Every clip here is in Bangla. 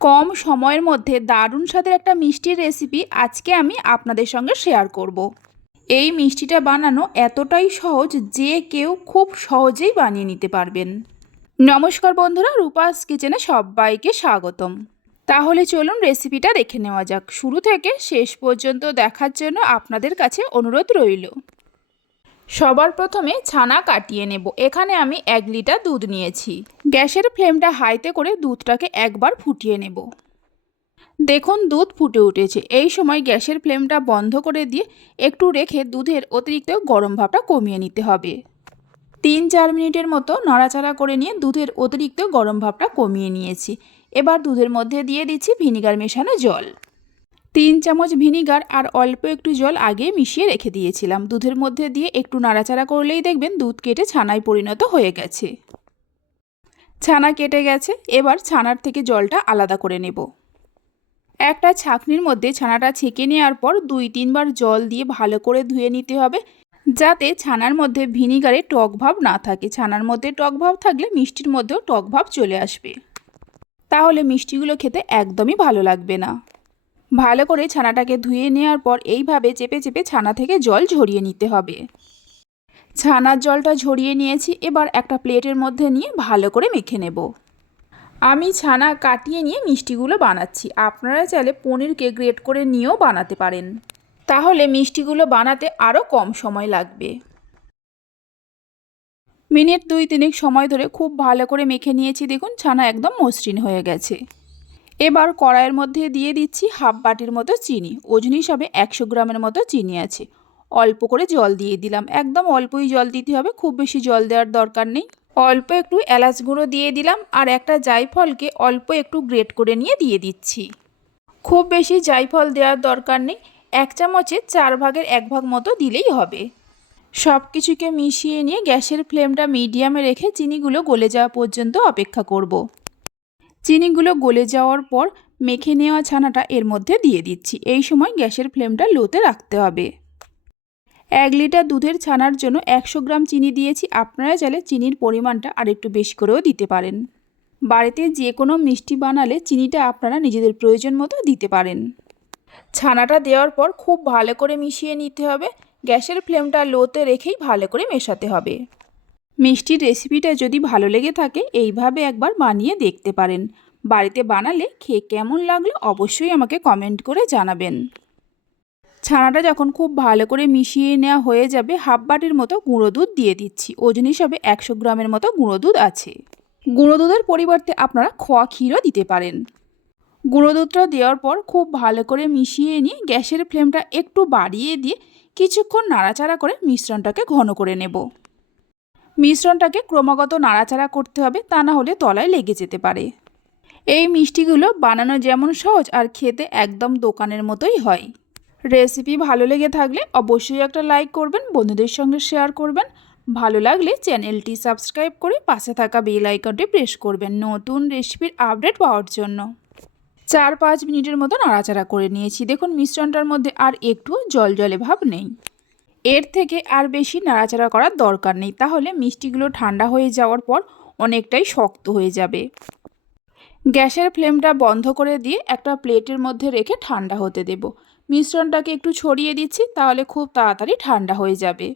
কম সময়ের মধ্যে দারুণ স্বাদের একটা মিষ্টির রেসিপি আজকে আমি আপনাদের সঙ্গে শেয়ার করব। এই মিষ্টিটা বানানো এতটাই সহজ যে কেউ খুব সহজেই বানিয়ে নিতে পারবেন। নমস্কার বন্ধুরা, রূপাস কিচেনে সবাইকে স্বাগতম। তাহলে চলুন রেসিপিটা দেখে নেওয়া যাক। শুরু থেকে শেষ পর্যন্ত দেখার জন্য আপনাদের কাছে অনুরোধ রইল। সবার প্রথমে ছানা কাটিয়ে নেব। এখানে আমি এক লিটার দুধ নিয়েছি। গ্যাসের ফ্লেমটা হাইতে করে দুধটাকে একবার ফুটিয়ে নেব। দেখুন, দুধ ফুটে উঠেছে। এই সময় গ্যাসের ফ্লেমটা বন্ধ করে দিয়ে একটু রেখে দুধের অতিরিক্ত গরম ভাবটা কমিয়ে নিতে হবে। তিন চার মিনিটের মতো নড়াচাড়া করে নিয়ে দুধের অতিরিক্ত গরম ভাবটা কমিয়ে নিয়েছি। এবার দুধের মধ্যে দিয়ে দিচ্ছি ভিনিগার মেশানো জল। তিন চামচ ভিনিগার আর অল্প একটু জল আগে মিশিয়ে রেখে দিয়েছিলাম। দুধের মধ্যে দিয়ে একটু নাড়াচাড়া করলেই দেখবেন দুধ কেটে ছানায় পরিণত হয়ে গেছে। ছানা কেটে গেছে, এবার ছানার থেকে জলটা আলাদা করে নেব। একটা ছাকনির মধ্যে ছানাটা ছেঁকে নেওয়ার পর দুই তিনবার জল দিয়ে ভালো করে ধুয়ে নিতে হবে, যাতে ছানার মধ্যে ভিনিগারে টক ভাব না থাকে। ছানার মধ্যে টক ভাব থাকলে মিষ্টির মধ্যেও টক ভাব চলে আসবে। তাহলে মিষ্টিগুলো খেতে একদমই ভালো লাগবে না। ভালো করে ছানাটাকে ধুয়ে নেওয়ার পর এইভাবে চেপে চেপে ছানা থেকে জল ঝরিয়ে নিতে হবে। ছানার জলটা ঝরিয়ে নিয়েছি, এবার একটা প্লেটের মধ্যে নিয়ে ভালো করে মেখে নেব। আমি ছানা কাটিয়ে নিয়ে মিষ্টিগুলো বানাচ্ছি, আপনারা চাইলে পনিরকে গ্রেট করে নিয়েও বানাতে পারেন। তাহলে মিষ্টিগুলো বানাতে আরও কম সময় লাগবে। মিনিট দুই তিনেক সময় ধরে খুব ভালো করে মেখে নিয়েছি, দেখুন ছানা একদম মসৃণ হয়ে গেছে। এবার কড়াইয়ের মধ্যে দিয়ে দিচ্ছি হাফ বাটির মতো চিনি। ওজন হিসাবে একশো গ্রামের মতো চিনি আছে। অল্প করে জল দিয়ে দিলাম। একদম অল্পই জল দিতে হবে, খুব বেশি জল দেওয়ার দরকার নেই। অল্প একটু এলাচ গুঁড়ো দিয়ে দিলাম আর একটা জায়ফলকে অল্প একটু গ্রেট করে নিয়ে দিয়ে দিচ্ছি। খুব বেশি জায়ফল দেওয়ার দরকার নেই। এক চামচে চার ভাগের এক ভাগ মতো দিলেই হবে। সব কিছুকে মিশিয়ে নিয়ে গ্যাসের ফ্লেমটা মিডিয়ামে রেখে চিনিগুলো গলে যাওয়া পর্যন্ত অপেক্ষা করব। চিনিগুলো গলে যাওয়ার পর মেখে নেওয়া ছানাটা এর মধ্যে দিয়ে দিচ্ছি। এই সময় গ্যাসের ফ্লেমটা লোতে রাখতে হবে। এক লিটার দুধের ছানার জন্য একশো গ্রাম চিনি দিয়েছি। আপনারা চাইলে চিনির পরিমাণটা আরেকটু বেশি করেও দিতে পারেন। বাড়িতে যে কোনো মিষ্টি বানালে চিনিটা আপনারা নিজেদের প্রয়োজন মতো দিতে পারেন। ছানাটা দেওয়ার পর খুব ভালো করে মিশিয়ে নিতে হবে। গ্যাসের ফ্লেমটা লোতে রেখেই ভালো করে মেশাতে হবে। মিষ্টির রেসিপিটা যদি ভালো লেগে থাকে, এইভাবে একবার বানিয়ে দেখতে পারেন। বাড়িতে বানালে খেয়ে কেমন লাগল অবশ্যই আমাকে কমেন্ট করে জানাবেন। ছানাটা যখন খুব ভালো করে মিশিয়ে নেওয়া হয়ে যাবে হাফ বাটির মতো গুঁড়ো দুধ দিয়ে দিচ্ছি। ওজন হিসাবে একশো গ্রামের মতো গুঁড়ো দুধ আছে। গুঁড়ো দুধের পরিবর্তে আপনারা খোয়া ক্ষীরও দিতে পারেন। গুঁড়ো দুধটা দেওয়ার পর খুব ভালো করে মিশিয়ে নিয়ে গ্যাসের ফ্লেমটা একটু বাড়িয়ে দিয়ে কিছুক্ষণ নাড়াচাড়া করে মিশ্রণটাকে ঘন করে নেব। মিশ্রণটাকে ক্রমাগত নাড়াচাড়া করতে হবে, তা না হলে তলায় লেগে যেতে পারে। এই মিষ্টিগুলো বানানো যেমন সহজ আর খেতে একদম দোকানের মতোই হয়। রেসিপি ভালো লেগে থাকলে অবশ্যই একটা লাইক করবেন, বন্ধুদের সঙ্গে শেয়ার করবেন। ভালো লাগলে চ্যানেলটি সাবস্ক্রাইব করে পাশে থাকা বেল আইকনটি প্রেস করবেন নতুন রেসিপির আপডেট পাওয়ার জন্য। চার পাঁচ মিনিটের মতো নাড়াচাড়া করে নিয়েছি। দেখুন, মিশ্রণটার মধ্যে আর একটু জল জলে ভাব নেই। এর থেকে আর বেশি নাড়াচাড়া করার দরকার নেই। তাহলে মিষ্টিগুলো ঠান্ডা হয়ে যাওয়ার পর অনেকটাই শক্ত হয়ে যাবে। গ্যাসের ফ্লেমটা বন্ধ করে দিয়ে একটা প্লেটের মধ্যে রেখে ঠান্ডা হতে দেব। মিশ্রণটাকে একটু ছড়িয়ে দিচ্ছি, তাহলে খুব তাড়াতাড়ি ঠান্ডা হয়ে যাবে।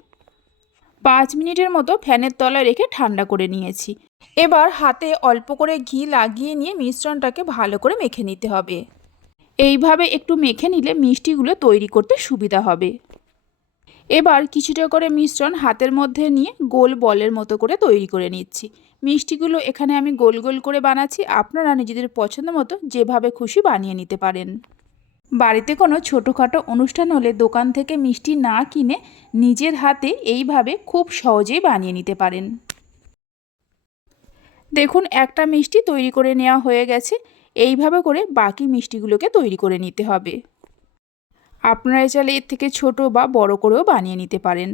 পাঁচ মিনিটের মতো ফ্যানের তলায় রেখে ঠান্ডা করে নিয়েছি। এবার হাতে অল্প করে ঘি লাগিয়ে নিয়ে মিশ্রণটাকে ভালো করে মেখে নিতে হবে। এইভাবে একটু মেখে নিলে মিষ্টিগুলো তৈরি করতে সুবিধা হবে। এবার কিছুটা করে মিশ্রণ হাতের মধ্যে নিয়ে গোল বলের মতো করে তৈরি করে নিচ্ছি। মিষ্টিগুলো এখানে আমি গোল গোল করে বানাচ্ছি। আপনারা নিজেদের পছন্দ মতো যেভাবে খুশি বানিয়ে নিতে পারেন। বাড়িতে কোনো ছোটোখাটো অনুষ্ঠান হলে দোকান থেকে মিষ্টি না কিনে নিজের হাতে এইভাবে খুব সহজেই বানিয়ে নিতে পারেন। দেখুন, একটা মিষ্টি তৈরি করে নেওয়া হয়ে গেছে। এইভাবে করে বাকি মিষ্টিগুলোকে তৈরি করে নিতে হবে। আপনারা চাইলে এর থেকে ছোট বা বড় করেও বানিয়ে নিতে পারেন।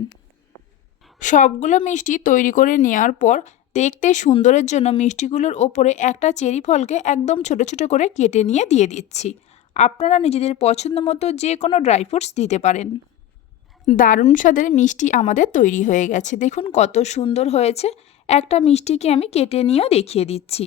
সবগুলো মিষ্টি তৈরি করে নেওয়ার পর দেখতে সুন্দরের জন্য মিষ্টিগুলোর ওপরে একটা চেরি ফলকে একদম ছোট ছোট করে কেটে নিয়ে দিয়ে দিচ্ছি। আপনারা নিজেদের পছন্দ মতো যে কোনো ড্রাই ফ্রুটস দিতে পারেন। দারুণ স্বাদের মিষ্টি আমাদের তৈরি হয়ে গেছে। দেখুন কত সুন্দর হয়েছে। একটা মিষ্টিকে আমি কেটে নিয়েও দেখিয়ে দিচ্ছি।